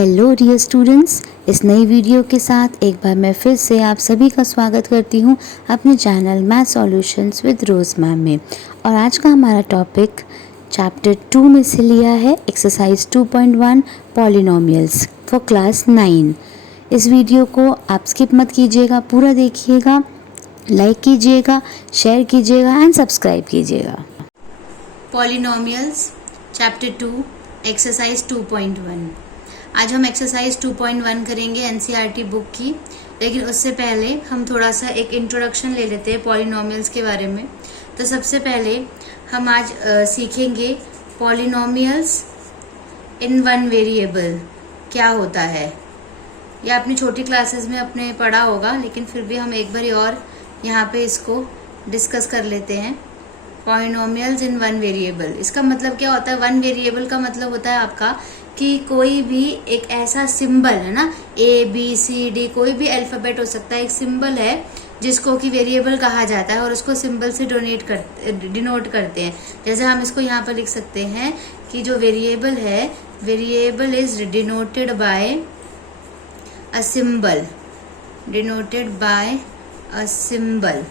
Hello dear students, इस नई video के साथ एक बार मैं फिर से आप सभी का स्वागत करती हूँ अपने channel math solutions with Rose ma'am में। और आज का हमारा टॉपिक चैप्टर 2 में से लिया है एक्सरसाइज 2.1 पॉलिनोमियल्स फॉर क्लास 9। इस वीडियो को आप स्किप मत कीजिएगा, पूरा देखिएगा, लाइक कीजिएगा, शेयर कीजिएगा एंड सब्सक्राइब कीजिएगा। Polynomials chapter 2 exercise 2.1। आज हम एक्सरसाइज 2.1 करेंगे एनसीईआरटी बुक की, लेकिन उससे पहले हम थोड़ा सा एक इंट्रोडक्शन ले लेते हैं पॉलिनोमियल्स के बारे में। तो सबसे पहले हम आज सीखेंगे पॉलिनोमियल्स इन वन वेरिएबल क्या होता है। यह आपने छोटी क्लासेस में अपने पढ़ा होगा, लेकिन फिर भी हम एक बार और यहाँ पे इसको डिस्कस कर लेते हैं। पॉलिनोमियल्स इन वन वेरिएबल, इसका मतलब क्या होता है? वन वेरिएबल का मतलब होता है आपका कि कोई भी एक ऐसा सिंबल है ना, ए बी सी डी, कोई भी अल्फाबेट हो सकता है, एक सिंबल है जिसको कि वेरिएबल कहा जाता है और उसको सिंबल से डिनोट करते हैं। जैसे हम इसको यहाँ पर लिख सकते हैं कि जो वेरिएबल है, variable is denoted by a symbol, denoted by a symbol.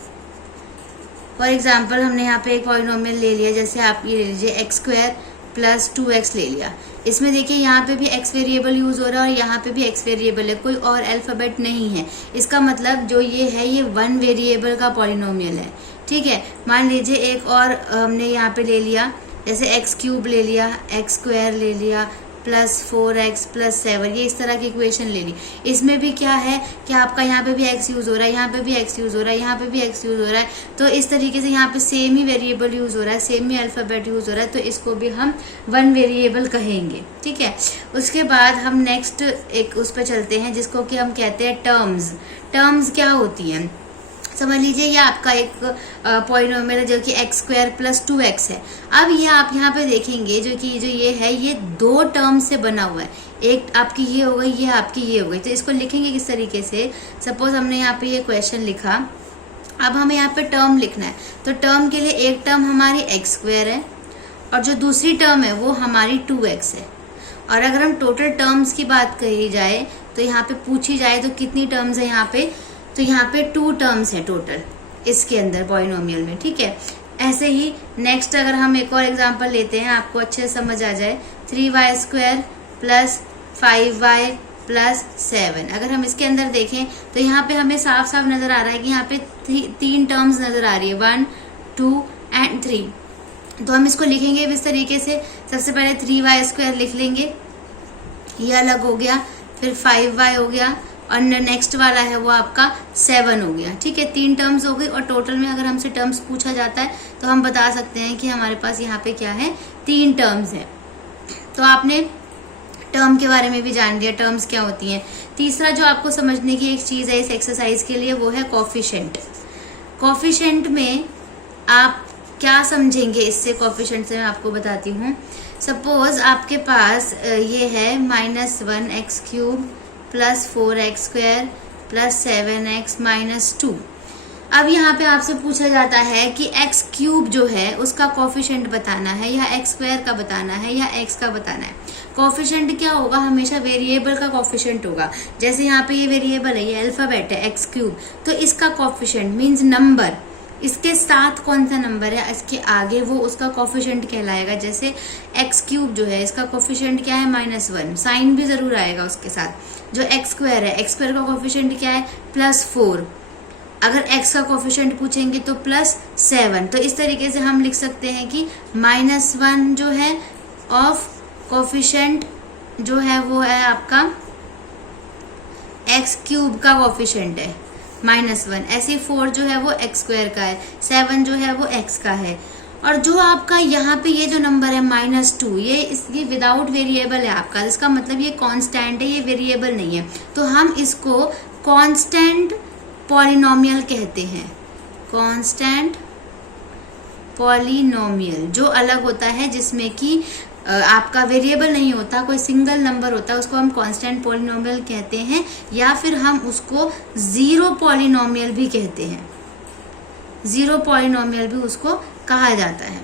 For example हमने यहाँ पे एक पॉलिनोमियल ले लिया, जैसे आप ये ले लीजिए x² + 2x ले लिया। इसमें देखिए यहाँ पे भी x वेरिएबल यूज हो रहा है और यहाँ पे भी x वेरिएबल है, कोई और अल्फाबेट नहीं है। इसका मतलब जो ये है ये वन वेरिएबल का पॉलिनोमियल है। ठीक है, मान लीजिए एक और हमने यहाँ पे ले लिया, जैसे x³ ले लिया, x² ले लिया, +4x +7, ये इस तरह की इक्वेशन ले ली। इसमें भी क्या है कि आपका यहाँ पे भी x यूज हो रहा है, यहाँ पे भी x यूज हो रहा है, यहाँ पे भी x यूज हो रहा है। तो इस तरीके से यहाँ पे सेम ही वेरिएबल यूज हो रहा है, सेम ही अल्फाबेट यूज हो रहा है, तो इसको भी हम वन वेरिएबल कहेंगे। ठीक है, उसके बाद हम नेक्स्ट एक उस पर चलते हैं जिसको कि हम कहते हैं टर्म्स। टर्म्स क्या होती हैं? समझ लीजिए ये आपका एक पॉलिनोमियल है जो कि x² + 2x है। अब ये आप यहाँ पे देखेंगे जो कि ये है, ये दो टर्म से बना हुआ है। एक आपकी ये हो गई, ये आपकी ये हो गई। तो इसको लिखेंगे किस तरीके से? सपोज हमने यहाँ पे ये क्वेश्चन लिखा, अब हमें यहाँ पे टर्म लिखना है। तो टर्म के लिए एक टर्म हमारी x² है और जो दूसरी टर्म है वो हमारी 2x है। और अगर हम टोटल टर्म्स की बात कही जाए, तो यहाँ पे पूछी जाए तो कितनी टर्म्स है यहाँ पे? तो यहाँ पे 2 टर्म्स है टोटल इसके अंदर पॉलिनोमियल में। ठीक है, ऐसे ही नेक्स्ट अगर हम एक और एग्जांपल लेते हैं, आपको अच्छे से समझ आ जाए, 3y² + 5y + 7। अगर हम इसके अंदर देखें तो यहाँ पे हमें साफ साफ नजर आ रहा है कि यहाँ पे 3 टर्म्स नजर आ रही है, 1 2 एंड 3। तो हम इसको लिखेंगे इस तरीके से। सबसे पहले 3y² लिख लेंगे, ये अलग हो गया, फिर 5y हो गया और नेक्स्ट वाला है वो आपका 7 हो गया। ठीक है, 3 टर्म्स हो गई। और टोटल में अगर हमसे टर्म्स पूछा जाता है तो हम बता सकते हैं कि हमारे पास यहाँ पे क्या है, 3 टर्म्स है। तो आपने टर्म के बारे में भी जान लिया, टर्म्स क्या होती हैं। तीसरा जो आपको समझने की एक चीज है इस एक्सरसाइज के लिए, वो है कोफिशिएंट। कोफिशिएंट में आप क्या समझेंगे? इससे कोफिशिएंट से मैं आपको बताती हूँ। सपोज आपके पास ये है -1x³ + 4x² + 7x - 2। अब यहाँ पे आपसे पूछा जाता है कि x³ जो है उसका कोफिशिएंट बताना है, या x² का बताना है, या x का बताना है। कोफिशिएंट क्या होगा? हमेशा वेरिएबल का कोफिशिएंट होगा। जैसे यहाँ पे ये वेरिएबल है, ये अल्फाबेट है x³, तो इसका कोफिशिएंट मीन्स नंबर, इसके साथ कौन सा नंबर है इसके आगे, वो उसका कोफिशिएंट कहलाएगा। जैसे x³ जो है इसका कोफिशिएंट क्या है? -1, साइन भी जरूर आएगा उसके साथ। जो x² है, x² का कोफिशिएंट क्या है? +4। अगर x का कोफिशिएंट पूछेंगे तो +7। तो इस तरीके से हम लिख सकते हैं कि -1 जो है ऑफ कोफिशिएंट जो है वो है आपका x³ का कोफिशिएंट है -1। ऐसे 4 जो है वो x² का है, 7 जो है वो x का है। और जो आपका यहाँ पे ये जो नंबर है -2, ये विदाउट वेरिएबल है आपका, इसका मतलब ये कांस्टेंट है, ये वेरिएबल नहीं है। तो हम इसको कांस्टेंट पॉलिनोमियल कहते हैं। कांस्टेंट पॉलिनोमियल जो अलग होता है, जिसमें कि आपका वेरिएबल नहीं होता, कोई सिंगल नंबर होता है, उसको हम कांस्टेंट पॉलिनोमियल कहते हैं, या फिर हम उसको जीरो पॉलिनोमियल भी कहते हैं। जीरो पॉलिनोमियल भी उसको कहा जाता है।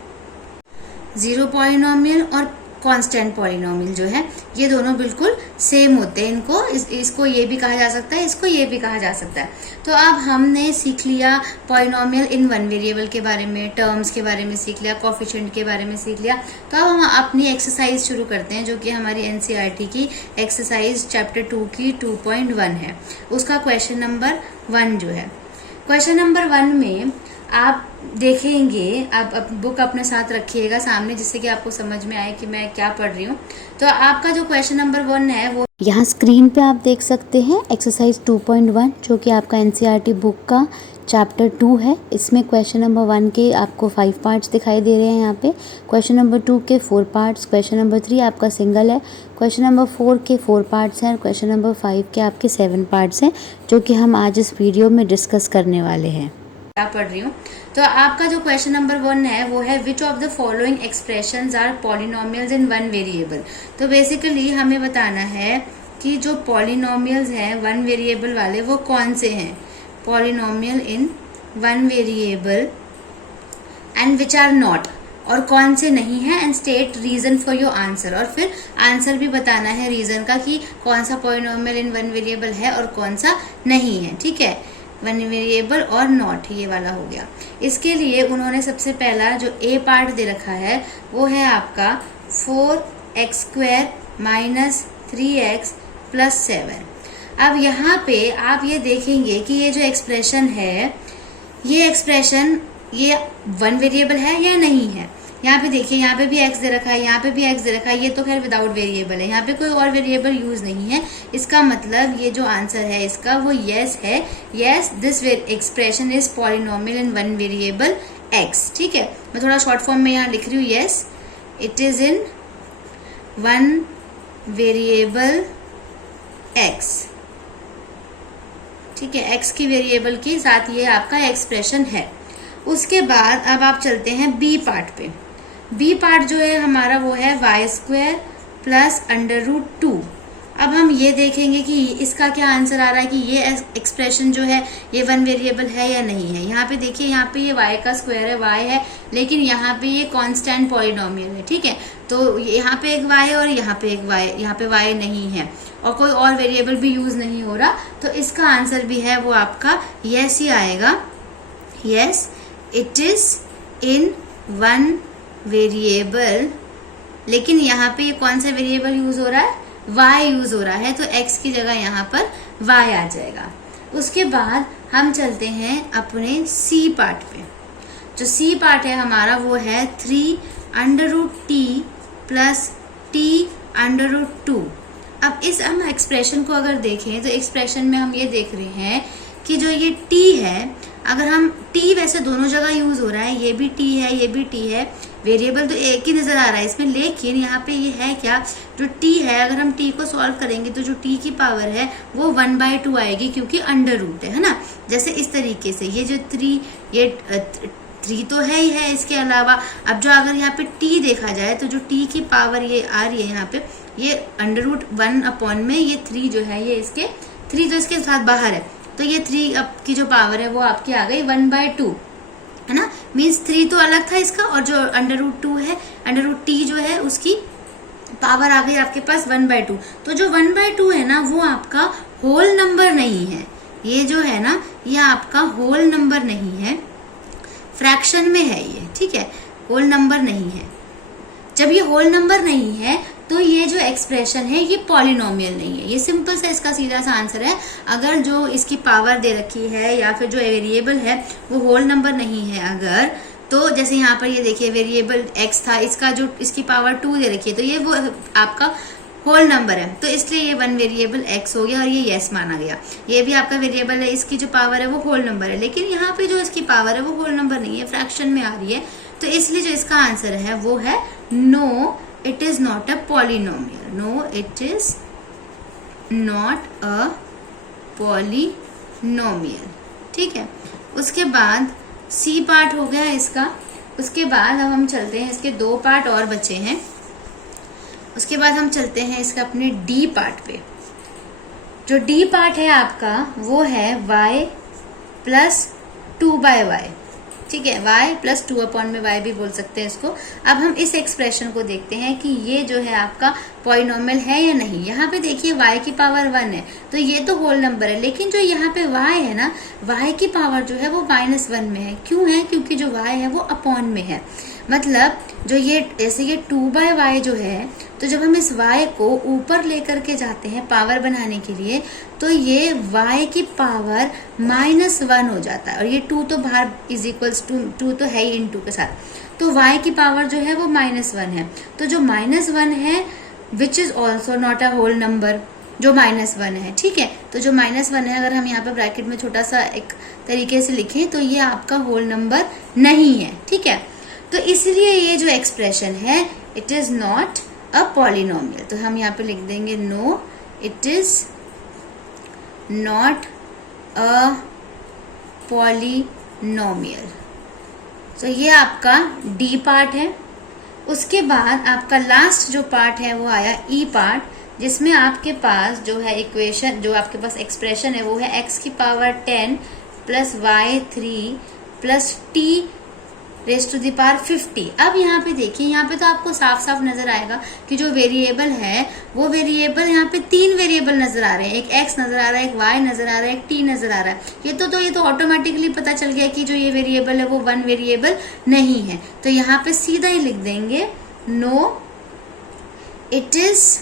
जीरो पॉलिनोमियल और कांस्टेंट पॉलिनोमियल जो है, ये दोनों बिल्कुल सेम होते हैं। इनको इसको ये भी कहा जा सकता है, इसको ये भी कहा जा सकता है। तो अब हमने सीख लिया पॉलिनोमियल इन वन वेरिएबल के बारे में, टर्म्स के बारे में सीख लिया, कोफिशिएंट के बारे में सीख लिया। तो अब हम अपनी एक्सरसाइज शुरू करते हैं, जो कि हमारी एनसीईआरटी की एक्सरसाइज चैप्टर 2 की 2.1 है। उसका क्वेश्चन नंबर 1 जो है, क्वेश्चन नंबर 1 में आप देखेंगे, आप बुक अपने साथ रखिएगा सामने, जिससे कि आपको समझ में आए कि मैं क्या पढ़ रही हूँ। तो आपका जो क्वेश्चन नंबर 1 है वो यहाँ स्क्रीन पे आप देख सकते हैं एक्सरसाइज 2.1, जो कि आपका एनसीईआरटी बुक का चैप्टर 2 है। इसमें क्वेश्चन नंबर 1 के आपको 5 पार्ट्स दिखाई दे रहे हैं यहाँ पे, क्वेश्चन नंबर 2 के 4 पार्ट्स, क्वेश्चन नंबर 3 आपका सिंगल है, क्वेश्चन नंबर 4 के 4 पार्ट्स हैं और क्वेश्चन नंबर 5 के आपके 7 पार्ट्स हैं, जो कि हम आज इस वीडियो में डिस्कस करने वाले हैं। क्या पढ़ रही हूँ। तो आपका जो क्वेश्चन नंबर 1 है वो है which of the following expressions are polynomials in one variable. तो बेसिकली हमें बताना है कि जो पॉलिनोमियल्स हैं वन वेरिएबल वाले वो कौन से हैं, polynomial in one variable, and which are not, और कौन से नहीं है, and state reason for your answer. और फिर आंसर भी बताना है रीजन का कि कौन सा पॉलिनोमियल इन वन वेरिएबल है और कौन सा नहीं है। ठीक है, वन वेरिएबल और नॉट, ये वाला हो गया। इसके लिए उन्होंने सबसे पहला जो ए पार्ट दे रखा है वो है आपका 4x² - 3x + 7। अब यहाँ पे आप ये देखेंगे कि ये जो एक्सप्रेशन है, ये एक्सप्रेशन ये वन वेरिएबल है या नहीं है। यहाँ पे देखिए, यहाँ पे भी x दे रखा है, यहाँ पे भी x दे रखा है, ये तो खैर विदाउट वेरिएबल है, यहाँ पे कोई और वेरिएबल यूज नहीं है। इसका मतलब ये जो आंसर है इसका वो यस है। Yes, this expression is polynomial in one variable x। ठीक है, मैं थोड़ा शॉर्ट फॉर्म में यहाँ लिख रही हूँ, yes it is in one variable x। ठीक है, x की वेरिएबल के साथ ये आपका एक्सप्रेशन है। उसके बाद अब आप चलते हैं बी पार्ट पे। बी पार्ट जो है हमारा वो है y² + √2। अब हम ये देखेंगे कि इसका क्या आंसर आ रहा है कि ये एक्सप्रेशन जो है ये वन वेरिएबल है या नहीं है। यहाँ पे देखिए, यहाँ पे ये y का स्क्वायर है, y है, लेकिन यहाँ पे ये कांस्टेंट पॉलिनोमियल है। ठीक है, तो यहाँ पे एक y है और यहाँ पे एक y, यहाँ पे y नहीं है और कोई और वेरिएबल भी यूज नहीं हो रहा, तो इसका आंसर भी है वो आपका यस ही आएगा। Yes, it is in one variable, लेकिन यहाँ पे ये कौन सा वेरिएबल यूज हो रहा है, y यूज हो रहा है, तो x की जगह यहाँ पर y आ जाएगा। उसके बाद हम चलते हैं अपने c पार्ट पे। जो c पार्ट है हमारा वो है 3√t + t√2। अब इस हम एक्सप्रेशन को अगर देखें तो एक्सप्रेशन में हम ये देख रहे हैं कि जो ये t है, अगर हम t वैसे दोनों जगह यूज हो रहा है, ये भी t है, ये भी t है, वेरिएबल तो एक ही नजर आ रहा है इसमें, लेकिन यहाँ पे ये है क्या, जो t है अगर हम t को सॉल्व करेंगे तो जो t की पावर है वो 1/2 आएगी, क्योंकि अंडर रूट है ना। जैसे इस तरीके से ये जो 3 तो है ही है, इसके अलावा अब जो अगर यहाँ पे t देखा जाए तो जो t की पावर ये आ रही है यहाँ पे, ये √1 में ये 3 जो है ये इसके 3 तो इसके साथ बाहर है, तो ये 3 अब की जो पावर है वो आपकी आ गई 1/2 है ना। मीन्स 3 तो अलग था इसका, और जो √2 है, √t जो है उसकी पावर आ गई आपके पास 1/2। तो जो 1/2 है ना वो आपका होल नंबर नहीं है, ये जो है ना ये आपका होल नंबर नहीं है, फ्रैक्शन में है ये। ठीक है, होल नंबर नहीं है। जब ये होल नंबर नहीं है तो ये जो एक्सप्रेशन है ये पॉलिनोमियल नहीं है। ये सिंपल सा इसका सीधा सा आंसर है। अगर जो इसकी पावर दे रखी है या फिर जो वेरिएबल है वो होल नंबर नहीं है अगर, तो जैसे यहाँ पर ये देखिए वेरिएबल x था, इसका जो इसकी पावर 2 दे रखी है, तो ये वो आपका होल नंबर है, तो इसलिए ये वन वेरिएबल x हो गया और ये यस माना गया। ये भी आपका वेरिएबल है, इसकी जो पावर है वो होल नंबर है, लेकिन यहाँ पे जो इसकी पावर है वो होल नंबर नहीं है, फ्रैक्शन में आ रही है, तो इसलिए जो इसका आंसर है वो है no, it is not a polynomial. No, it is not a polynomial. ठीक है, उसके बाद सी पार्ट हो गया इसका। उसके बाद अब हम चलते हैं, इसके 2 पार्ट और बचे हैं। उसके बाद हम चलते हैं इसका अपने डी पार्ट पे। जो डी पार्ट है आपका वो है y + 2/y। ठीक है, y प्लस 2/y भी बोल सकते हैं इसको। अब हम इस एक्सप्रेशन को देखते हैं कि ये जो है आपका पॉलिनोमियल है या नहीं। यहाँ पे देखिए y की पावर 1 है तो ये तो होल नंबर है, लेकिन जो यहाँ पे y है ना, y की पावर जो है वो -1 में है। क्यों है? क्योंकि जो y है वो अपॉन में है। मतलब जो ये ऐसे ये 2/y जो है, तो जब हम इस y को ऊपर लेकर के जाते हैं पावर बनाने के लिए, तो ये y की पावर -1 हो जाता है। और ये 2 तो बाहर इज इक्वल्स टू 2 तो है ही इन 2 के साथ, तो y की पावर जो है वो -1 है। तो जो -1 है which is also not a whole number, जो -1 है, ठीक है। तो जो -1 है, अगर हम यहाँ पे ब्रैकेट में छोटा सा एक तरीके से लिखें तो ये आपका होल नंबर नहीं है, ठीक है। तो इसलिए ये जो एक्सप्रेशन है it is not a polynomial. तो हम यहाँ पे लिख देंगे no, it is not a polynomial. तो ये आपका डी पार्ट है। उसके बाद आपका लास्ट जो पार्ट है वो आया ई पार्ट, जिसमें आपके पास जो है इक्वेशन, जो आपके पास एक्सप्रेशन है वो है x की power 10 plus y3 plus t raise to the power 50। अब यहाँ पे देखिए, यहाँ पे तो आपको साफ साफ नजर आएगा कि जो वेरिएबल है वो वेरिएबल, यहाँ पे 3 वेरिएबल नजर आ रहे हैं। एक x नजर आ रहा है, एक y नजर आ रहा है, एक t नजर आ रहा है। ये तो ऑटोमेटिकली पता चल गया कि जो ये वेरिएबल है वो 1 वेरिएबल नहीं है। तो यहाँ पे सीधा ही लिख देंगे no, it is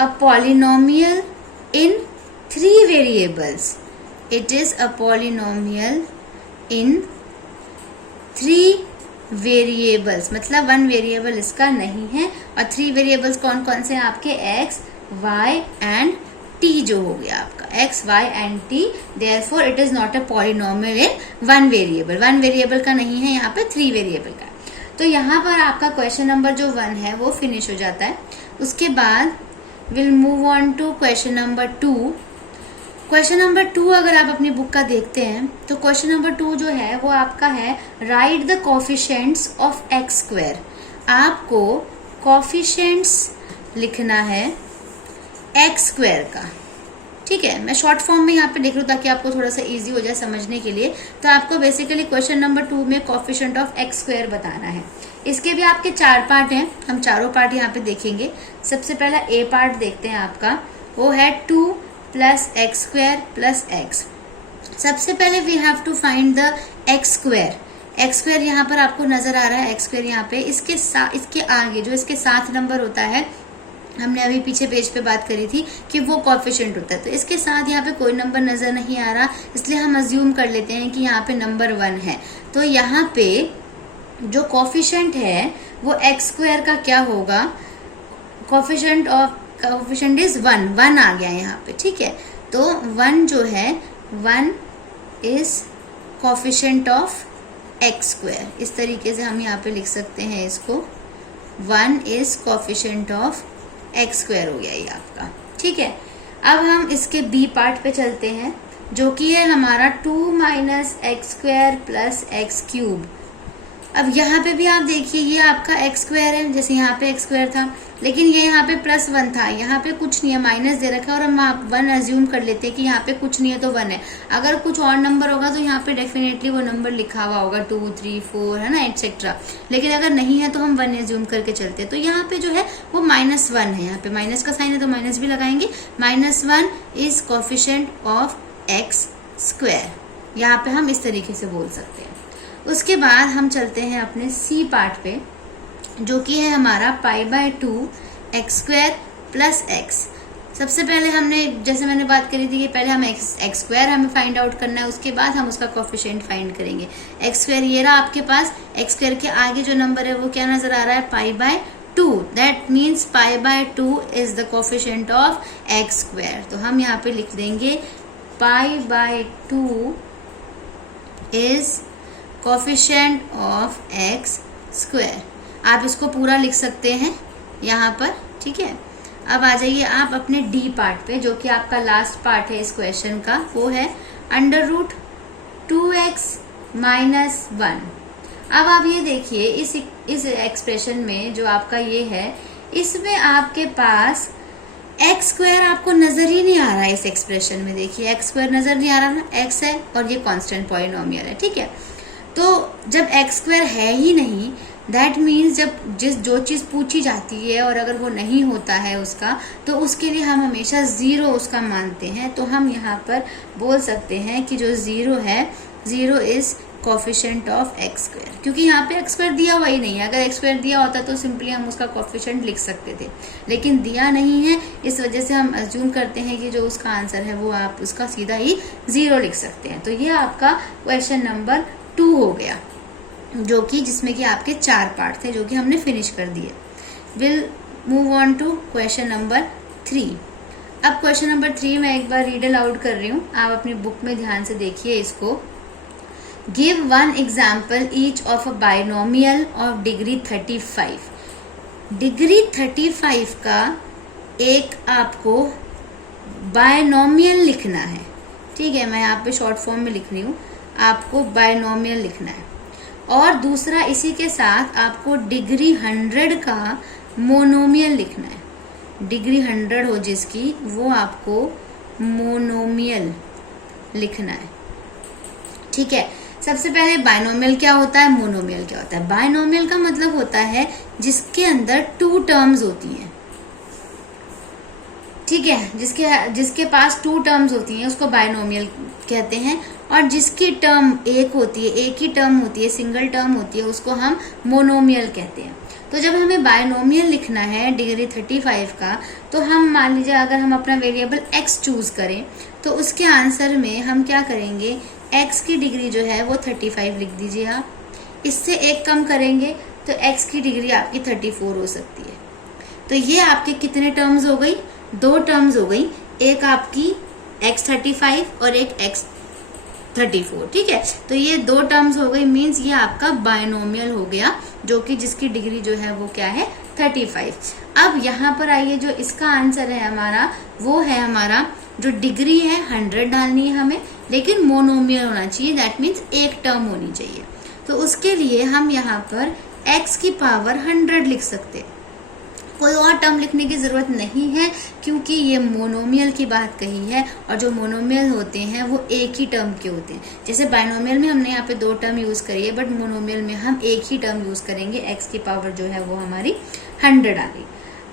a polynomial in 3 variables. It is a polynomial in 3 variables, मतलब 1 वेरिएबल इसका नहीं है। और 3 वेरिएबल्स कौन कौन से हैं आपके? x, y एंड t जो हो गया आपका x, y and t। Therefore it is not a polynomial in 1 variable. 1 variable का नहीं है, यहाँ पे 3 वेरिएबल का। तो यहाँ पर आपका क्वेश्चन नंबर जो 1 है वो फिनिश हो जाता है। उसके बाद will move on to question number 2। Question number 2 अगर आप अपनी बुक का देखते हैं तो क्वेश्चन नंबर 2 जो है वो आपका है right the coefficients of x square. आपको कोफिशिएंट्स लिखना है एक्स स्क्वायर का, ठीक है। मैं शॉर्ट फॉर्म में यहाँ पे लिख रही हूँ ताकि आपको थोड़ा सा इजी हो जाए समझने के लिए। तो आपको बेसिकली क्वेश्चन नंबर 2 में कोफिशिएंट ऑफ एक्स स्क्वायर बताना है। इसके भी आपके 4 पार्ट हैं, हम चारों पार्ट यहाँ पे देखेंगे। सबसे पहला ए पार्ट देखते हैं आपका, वो है 2 plus x square plus x. सबसे पहले we have to find the x square. X square यहाँ पर आपको नजर आ रहा है, एक्स स्क्वायर यहाँ पे इसके आगे जो इसके साथ नंबर होता है, हमने अभी पीछे पेज पे बात करी थी कि वो कोफिशिएंट होता है। तो इसके साथ यहाँ पे कोई नंबर नजर नहीं आ रहा, इसलिए हम अज्यूम कर लेते हैं कि यहाँ पे नंबर 1 है। तो यहाँ पे जो कोफिशिएंट है वो एक्स स्क्वायर का क्या होगा? कोफिशिएंट इज 1 आ गया यहाँ पे, ठीक है। तो 1 जो है 1 is coefficient of x square. इस तरीके से हम यहाँ पे लिख सकते हैं इसको, 1 is coefficient of x square हो गया ये आपका, ठीक है। अब हम इसके बी पार्ट पे चलते हैं, जो कि है हमारा 2 minus x square plus x cube. अब यहाँ पे भी आप देखिए ये आपका एक्स स्क्वायर है, जैसे यहाँ पे एक्स स्क्वायर था, लेकिन ये यहाँ पे +1 था, यहाँ पे कुछ नहीं है, माइनस दे रखा है। और हम 1 अज्यूम कर लेते हैं कि यहाँ पे कुछ नहीं है तो 1 है। अगर कुछ और नंबर होगा तो यहाँ पे डेफिनेटली वो नंबर लिखा हुआ होगा 2, 3, 4, है ना, एटसेट्रा। लेकिन अगर नहीं है तो हम 1 अज्यूम करके चलते हैं। तो यहाँ पे जो है वो -1 है, यहाँ पे माइनस का साइन है तो माइनस भी लगाएंगे। -1 is coefficient of x square, यहाँ पे हम इस तरीके से बोल सकते हैं। उसके बाद हम चलते हैं अपने सी पार्ट पे, जो कि है हमारा π/2 एक्स स्क्वायर प्लस एक्स। सबसे पहले हमने, जैसे मैंने बात करी थी कि पहले हम एक्स स्क्वायर हमें फाइंड आउट करना है, उसके बाद हम उसका कोफिशिएंट फाइंड करेंगे। एक्स स्क्वायर ये रहा आपके पास, एक्स स्क्वायर के आगे जो नंबर है वो क्या नजर आ रहा है? π/2। That means π/2 is the coefficient of x square. तो हम यहाँ पे लिख देंगे π/2 is coefficient of x square. आप इसको पूरा लिख सकते हैं यहाँ पर, ठीक है। अब आ जाइए आप अपने डी पार्ट पे, जो कि आपका लास्ट पार्ट है इस क्वेश्चन का, वो है √2x - 1। अब आप ये देखिए इस एक्सप्रेशन में जो आपका ये है, इसमें आपके पास एक्स स्क्वायर आपको नजर ही नहीं आ रहा है। इस एक्सप्रेशन में देखिए एक्स स्क्वायर नजर नहीं आ रहा ना, एक्स है और ये कांस्टेंट पॉलिनोमियल है, ठीक है। तो जब एक्स स्क्वायर है ही नहीं, दैट मीन्स जब जो चीज़ पूछी जाती है और अगर वो नहीं होता है उसका, तो उसके लिए हम हमेशा ज़ीरो उसका मानते हैं। तो हम यहाँ पर बोल सकते हैं कि जो ज़ीरो है, zero is coefficient of x square, क्योंकि यहाँ पे एक्स स्क्वायर दिया हुआ ही नहीं है। अगर एक्स स्क्वायर दिया होता तो सिंपली हम उसका कोफिशिएंट लिख सकते थे, लेकिन दिया नहीं है, इस वजह से हम अज्यूम करते हैं कि जो उसका आंसर है वो आप उसका सीधा ही ज़ीरो लिख सकते हैं। तो ये आपका क्वेश्चन नंबर 2 हो गया, जो कि जिसमें कि आपके 4 पार्ट थे जो कि हमने फिनिश कर दिए। Will move on to question number 3। अब क्वेश्चन नंबर 3 मैं एक बार रीड अलाउड कर रही हूँ, आप अपनी बुक में ध्यान से देखिए इसको। Give one example each of a binomial of degree 35। Degree 35 का एक आपको बाइनोमियल लिखना है, ठीक है, मैं यहाँ पे शॉर्ट फॉर्म में लिख रही हूँ, आपको बाइनोमियल लिखना है। और दूसरा इसी के साथ आपको डिग्री 100 का मोनोमियल लिखना है। डिग्री 100 हो जिसकी, वो आपको मोनोमियल लिखना है, ठीक है। सबसे पहले बाइनोमियल क्या होता है, मोनोमियल क्या होता है। बाइनोमियल का मतलब होता है जिसके अंदर 2 टर्म्स होती हैं, ठीक है, जिसके पास 2 टर्म्स होती हैं उसको बाइनोमियल कहते हैं। और जिसकी टर्म एक होती है, एक ही टर्म होती है, सिंगल टर्म होती है, उसको हम मोनोमियल कहते हैं। तो जब हमें बाइनोमियल लिखना है डिग्री 35 का, तो हम मान लीजिए अगर हम अपना वेरिएबल x चूज करें, तो उसके आंसर में हम क्या करेंगे, x की डिग्री जो है वो 35 लिख दीजिए आप। इससे एक कम करेंगे तो x की डिग्री आपकी 34 हो सकती है। तो ये आपके कितने टर्म्स हो गई, 2 टर्म्स हो गई, एक आपकी x35 और एक x34, ठीक है। तो ये 2 टर्म्स हो गई, मीन्स ये आपका बाइनोमियल हो गया, जो कि जिसकी डिग्री जो है वो क्या है, 35। अब यहाँ पर आइए, जो इसका आंसर है हमारा, वो है हमारा जो डिग्री है 100 डालनी है हमें, लेकिन मोनोमियल होना चाहिए, दैट मीन्स एक टर्म होनी चाहिए। तो उसके लिए हम यहाँ पर x की पावर 100 लिख सकते हैं, कोई और टर्म लिखने की जरूरत नहीं है, क्योंकि ये मोनोमियल की बात कही है, और जो मोनोमियल होते हैं वो एक ही टर्म के होते हैं। जैसे बाइनोमियल में हमने यहाँ पे 2 टर्म यूज करी है, बट मोनोमियल में हम एक ही टर्म यूज करेंगे, x की पावर जो है वो हमारी 100 आ गई।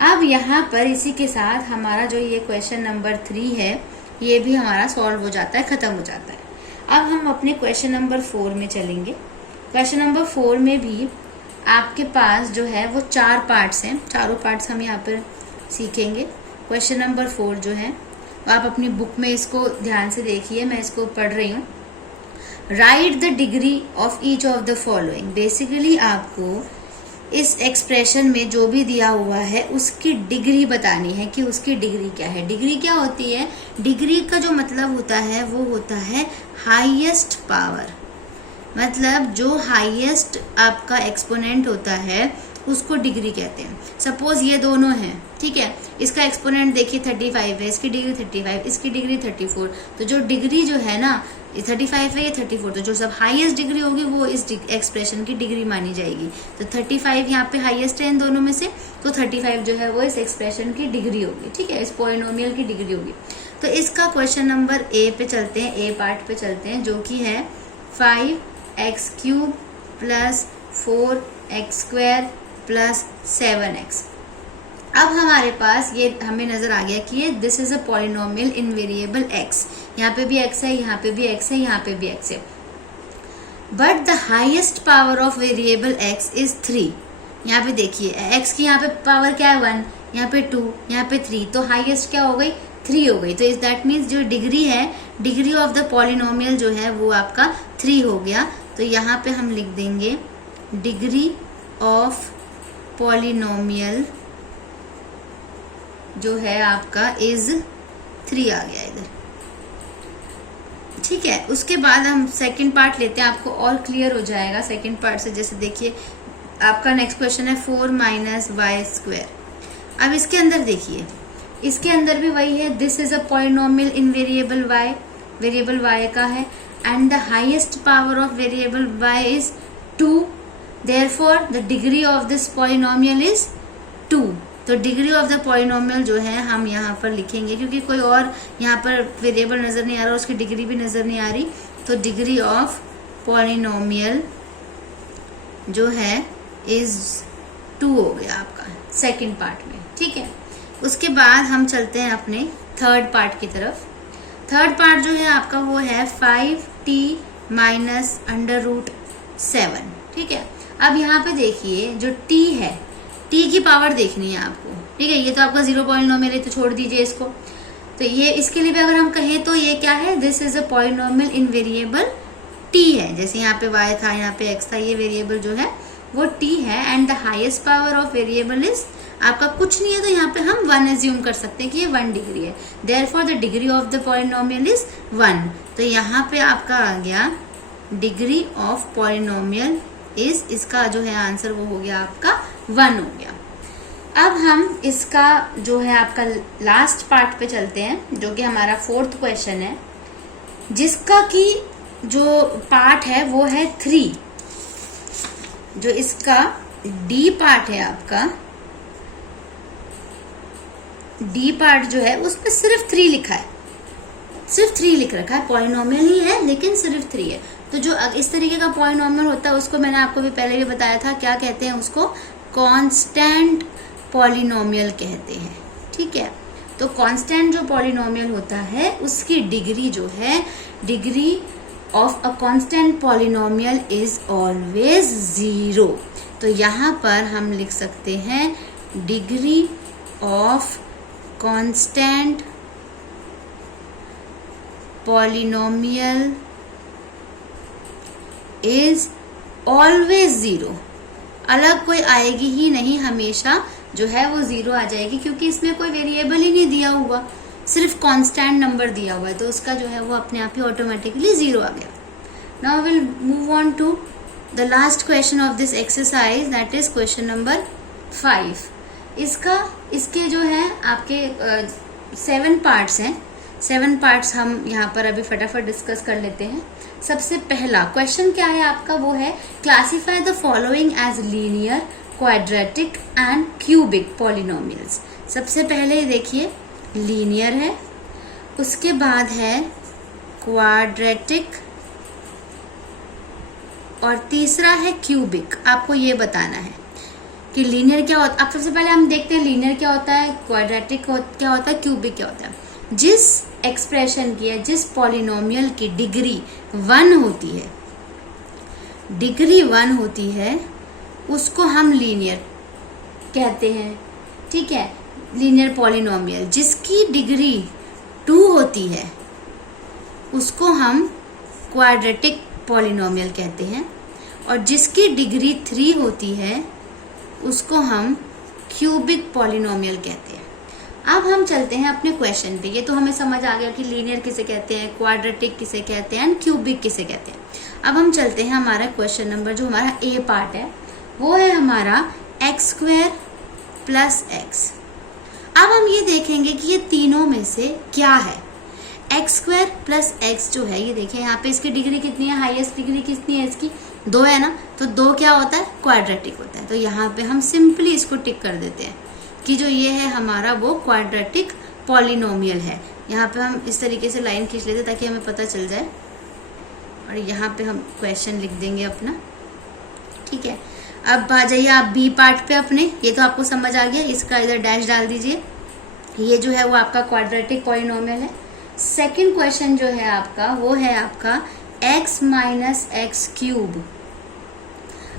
अब यहाँ पर इसी के साथ हमारा जो ये क्वेश्चन नंबर 3 है, ये भी हमारा सॉल्व हो जाता है, खत्म हो जाता है। अब हम अपने क्वेश्चन नंबर 4 में चलेंगे। क्वेश्चन नंबर 4 में भी आपके पास जो है वो 4 पार्ट्स हैं, चारों पार्ट्स हम यहाँ पर सीखेंगे। क्वेश्चन नंबर 4 जो है आप अपनी बुक में इसको ध्यान से देखिए, मैं इसको पढ़ रही हूँ। Right the degree of each of the following. Basically आपको इस एक्सप्रेशन में जो भी दिया हुआ है उसकी डिग्री बतानी है कि उसकी डिग्री क्या है। डिग्री क्या होती है, डिग्री का जो मतलब होता है वो होता है हाईएस्ट पावर, मतलब जो हाईएस्ट आपका एक्सपोनेंट होता है उसको डिग्री कहते हैं। सपोज ये दोनों हैं, ठीक है, इसका एक्सपोनेंट देखिए 35 है, इसकी डिग्री 35, इसकी डिग्री 34, तो जो डिग्री जो है ना, ये 35 है, ये 34, तो जो सब हाईएस्ट डिग्री होगी वो इस एक्सप्रेशन की डिग्री मानी जाएगी। तो 35 यहाँ पे हाईएस्ट है इन दोनों में से, तो 35 जो है वो इस एक्सप्रेशन की डिग्री होगी, ठीक है, इस पॉलिनोमियल की डिग्री होगी। तो इसका क्वेश्चन नंबर ए पे चलते हैं, ए पार्ट पे चलते हैं, जो कि है 5x³ + 4x² + 7x। अब हमारे पास ये हमें नजर आ गया कि ये this is a polynomial in variable x। यहाँ पे भी x है, यहाँ पे भी x है, यहाँ पे भी x है, but the highest power of variable x is 3। यहाँ पे देखिए x की यहाँ पे पावर क्या है 1, यहाँ पे 2, यहाँ पे 3, तो हाईएस्ट क्या हो गई 3 हो गई। तो इस दैट मीन्स जो डिग्री है, डिग्री ऑफ द पॉलिनोमियल जो है वो आपका 3 हो गया। तो यहाँ पे हम लिख देंगे डिग्री ऑफ पॉलिनोमियल जो है आपका इज 3 आ गया इधर, ठीक है। उसके बाद हम सेकंड पार्ट लेते हैं, आपको और क्लियर हो जाएगा सेकंड पार्ट से। जैसे देखिए आपका नेक्स्ट क्वेश्चन है 4 - y²। अब इसके अंदर देखिए, इसके अंदर भी वही है, this is a polynomial in variable y, variable y का है, and the highest power of variable y is 2, therefore the degree of this polynomial is 2। तो डिग्री ऑफ द पॉलिनोमियल जो है हम यहाँ पर लिखेंगे, क्योंकि कोई और यहाँ पर वेरिएबल नजर नहीं आ रहा, उसकी डिग्री भी नजर नहीं आ रही, तो डिग्री ऑफ पॉलिनोमियल जो है इज 2 हो गया आपका सेकंड पार्ट में, ठीक है। उसके बाद हम चलते हैं अपने थर्ड पार्ट की तरफ। थर्ड पार्ट जो है आपका वो है 5t माइनस अंडर रूट 7, ठीक है। अब यहाँ पे देखिए जो t है, t की पावर देखनी है आपको, ठीक है। ये तो आपका 0 पॉलिनोमियल है तो छोड़ दीजिए इसको। तो ये इसके लिए भी अगर हम कहें तो ये क्या है, this is a polynomial in variable t है। जैसे यहाँ पे y था, यहाँ पे x था, ये वेरिएबल जो है वो t है। And the highest power of variable is आपका कुछ नहीं है, तो यहाँ पे हम 1 एज्यूम कर सकते हैं कि ये 1 डिग्री है। Therefore the degree of the polynomial is 1। तो यहाँ पे आपका आ गया डिग्री ऑफ पॉलिनोमियल इज, इसका जो है आंसर वो हो गया आपका 1 हो गया। अब हम इसका जो है आपका लास्ट पार्ट पे चलते हैं, जो कि हमारा 4th क्वेश्चन है, जिसका कि जो पार्ट है वो है 3। जो इसका डी पार्ट है आपका, डी पार्ट जो है उसमें सिर्फ 3 लिखा है, सिर्फ 3 लिख रखा है। पॉलिनोमियल ही है लेकिन सिर्फ 3 है। तो जो इस तरीके का पॉलिनोमियल होता है उसको मैंने आपको भी पहले भी बताया था, क्या कहते हैं उसको, कांस्टेंट पॉलिनोमियल कहते हैं, ठीक है। तो कांस्टेंट जो पॉलिनोमियल होता है उसकी डिग्री जो है, degree of a constant polynomial is always 0। तो यहाँ पर हम लिख सकते हैं degree of constant polynomial is always 0। अलग कोई आएगी ही नहीं, हमेशा जो है वो 0 आ जाएगी, क्योंकि इसमें कोई वेरिएबल ही नहीं दिया हुआ, सिर्फ कांस्टेंट नंबर दिया हुआ है। तो उसका जो है वो अपने आप ही ऑटोमेटिकली 0 आ गया। Now will move on to the last question of this exercise, that is question number 5। इसके जो है आपके 7 पार्ट्स हैं। 7 पार्ट्स हम यहाँ पर अभी फटाफट डिस्कस कर लेते हैं। सबसे पहला क्वेश्चन क्या है आपका, वो है classify the following as linear, quadratic and cubic polynomials. सबसे पहले देखिए लीनियर है, उसके बाद है क्वाड्रेटिक और तीसरा है क्यूबिक। आपको ये बताना है कि लीनियर क्या होता है। अब सबसे पहले हम देखते हैं लीनियर क्या होता है, क्वाड्रेटिक क्या होता है, क्यूबिक क्या होता है। जिस एक्सप्रेशन की है, जिस पॉलिनोमियल की डिग्री 1 होती है, डिग्री 1 होती है, उसको हम लीनियर कहते हैं, ठीक है। लीनियर पॉलिनोमियल जिसकी डिग्री 2 होती है उसको हम क्वाड्रेटिक पॉलिनोमियल कहते हैं, और जिसकी डिग्री 3 होती है उसको हम क्यूबिक पॉलिनोमियल कहते हैं। अब हम चलते हैं अपने क्वेश्चन पे। ये तो हमें समझ आ गया कि लीनियर किसे कहते हैं, क्वाड्रेटिक किसे कहते हैं, एंड क्यूबिक किसे कहते हैं। अब हम चलते हैं हमारा क्वेश्चन नंबर, जो हमारा ए पार्ट है वो है हमारा x² + x। अब हम ये देखेंगे कि ये तीनों में से क्या है। x² + x जो है, ये देखिए यहाँ पे इसकी डिग्री कितनी है, हाईएस्ट डिग्री कितनी है इसकी, 2 है ना। तो 2 क्या होता है, क्वाड्रेटिक होता है। तो यहाँ पे हम सिंपली इसको टिक कर देते हैं कि जो ये है हमारा वो क्वाड्रेटिक पॉलिनोमियल है। यहाँ पे हम इस तरीके से लाइन खींच लेते ताकि हमें पता चल जाए, और यहाँ पे हम क्वेश्चन लिख देंगे अपना, ठीक है। अब आ जाइए आप बी पार्ट पे अपने। ये तो आपको समझ आ गया, इसका इधर डैश डाल दीजिए। ये जो है वो आपका क्वाड्रेटिक पॉलिनोमियल है। सेकंड क्वेश्चन जो है आपका वो है आपका x - x³।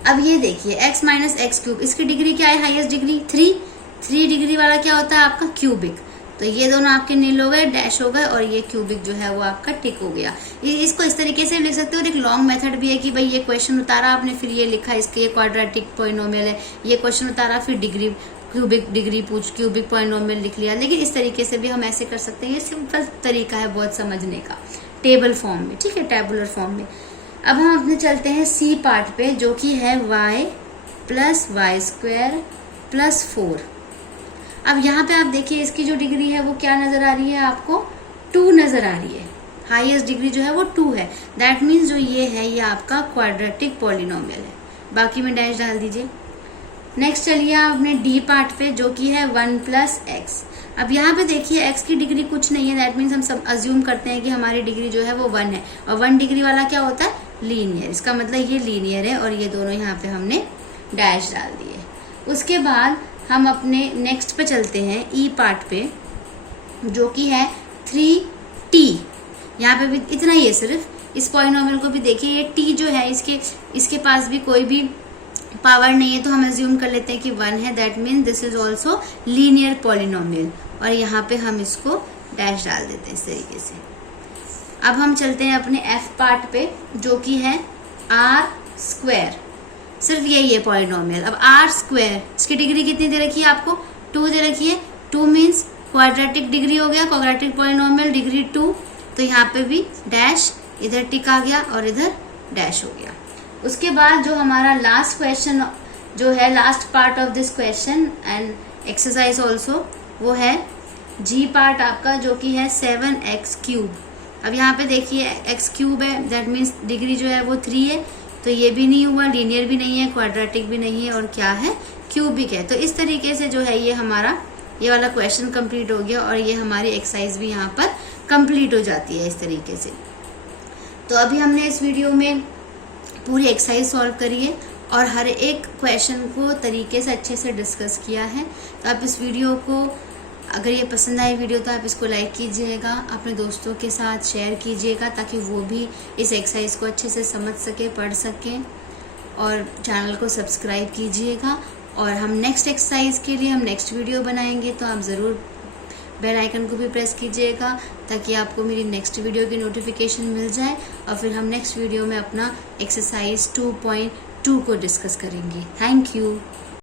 अब ये देखिए x - x³, इसकी डिग्री क्या है, हाईएस्ट डिग्री 3 डिग्री वाला क्या होता है आपका क्यूबिक। तो ये दोनों आपके नील हो गए, डैश हो गए, और ये क्यूबिक जो है वो आपका टिक हो गया। इसको इस तरीके से लिख सकते हो। और एक लॉन्ग मेथड भी है कि भाई ये क्वेश्चन उतारा आपने, फिर ये लिखा, इसके ये क्वाड्रेटिक पॉलिनोमियल है, ये क्वेश्चन उतारा, फिर डिग्री क्यूबिक डिग्री पूछ क्यूबिक पॉलिनोमियल लिख लिया। लेकिन इस तरीके से भी हम ऐसे कर सकते हैं। ये सिंपल तरीका है बहुत समझने का, टेबल फॉर्म में, ठीक है, टेबुलर फॉर्म में। अब हम अपने चलते हैं सी पार्ट पे, जो कि है y + y² + 4। अब यहाँ पे आप देखिए इसकी जो डिग्री है वो क्या नजर आ रही है आपको, 2 नजर आ रही है। हाईएस्ट डिग्री जो है वो 2 है। दैट मीन्स जो ये है ये आपका क्वाड्रेटिक पॉलिनोमियल है। बाकी में डैश डाल दीजिए। नेक्स्ट चलिए आप अपने डी पार्ट पे, जो कि है 1 + x। अब यहाँ पे देखिए x की डिग्री कुछ नहीं है, दैट मीन्स हम सब अज्यूम करते हैं कि हमारी डिग्री जो है वो 1 है, और 1 डिग्री वाला क्या होता है, लीनियर, इसका मतलब ये लीनियर है और ये दोनों यहाँ पे हमने डैश डाल दिए। उसके बाद हम अपने नेक्स्ट पे चलते हैं, ई पार्ट पे, जो कि है 3t। यहाँ पे भी इतना ही है, सिर्फ इस पॉलिनोमियल को भी देखिए, ये t जो है इसके पास भी कोई भी पावर नहीं है, तो हम एज्यूम कर लेते हैं कि 1 है, that mean this is also linear polynomial, और यहाँ पे हम इसको डैश डाल देते हैं इस तरीके से। अब हम चलते हैं अपने f पार्ट पे, जो कि है r², सिर्फ यही है पॉलिनोमियल। अब r², इसकी डिग्री कितनी दे रखी है आपको? 2 दे रखी है। 2 मीन्स क्वाड्रेटिक डिग्री हो गया, क्वाड्रेटिक पॉलिनोमियल डिग्री 2, तो यहाँ पे भी डैश, इधर टिक आ गया और इधर डैश हो गया। उसके बाद जो हमारा लास्ट क्वेश्चन जो है, last part of this question and exercise also, वो है जी पार्ट आपका, जो कि है 7x³। अब यहाँ पे देखिए x³ है, दैट मीन्स डिग्री जो है वो 3 है, तो ये भी नहीं हुआ, लीनियर भी नहीं है, क्वाड्रेटिक भी नहीं है, और क्या है, क्यूबिक है। तो इस तरीके से जो है ये हमारा ये वाला क्वेश्चन कंप्लीट हो गया, और ये हमारी एक्सरसाइज भी यहाँ पर कंप्लीट हो जाती है इस तरीके से। तो अभी हमने इस वीडियो में पूरी एक्सरसाइज सॉल्व करी है और हर एक क्वेश्चन को तरीके से अच्छे से डिस्कस किया है। तो आप इस वीडियो को, अगर ये पसंद आई वीडियो, तो आप इसको लाइक कीजिएगा, अपने दोस्तों के साथ शेयर कीजिएगा, ताकि वो भी इस एक्सरसाइज को अच्छे से समझ सके, पढ़ सकें, और चैनल को सब्सक्राइब कीजिएगा। और हम नेक्स्ट एक्सरसाइज के लिए हम नेक्स्ट वीडियो बनाएंगे, तो आप ज़रूर बेल आइकन को भी प्रेस कीजिएगा, ताकि आपको मेरी नेक्स्ट वीडियो की नोटिफिकेशन मिल जाए, और फिर हम नेक्स्ट वीडियो में अपना एक्सरसाइज 2.2 को डिस्कस करेंगे। Thank you.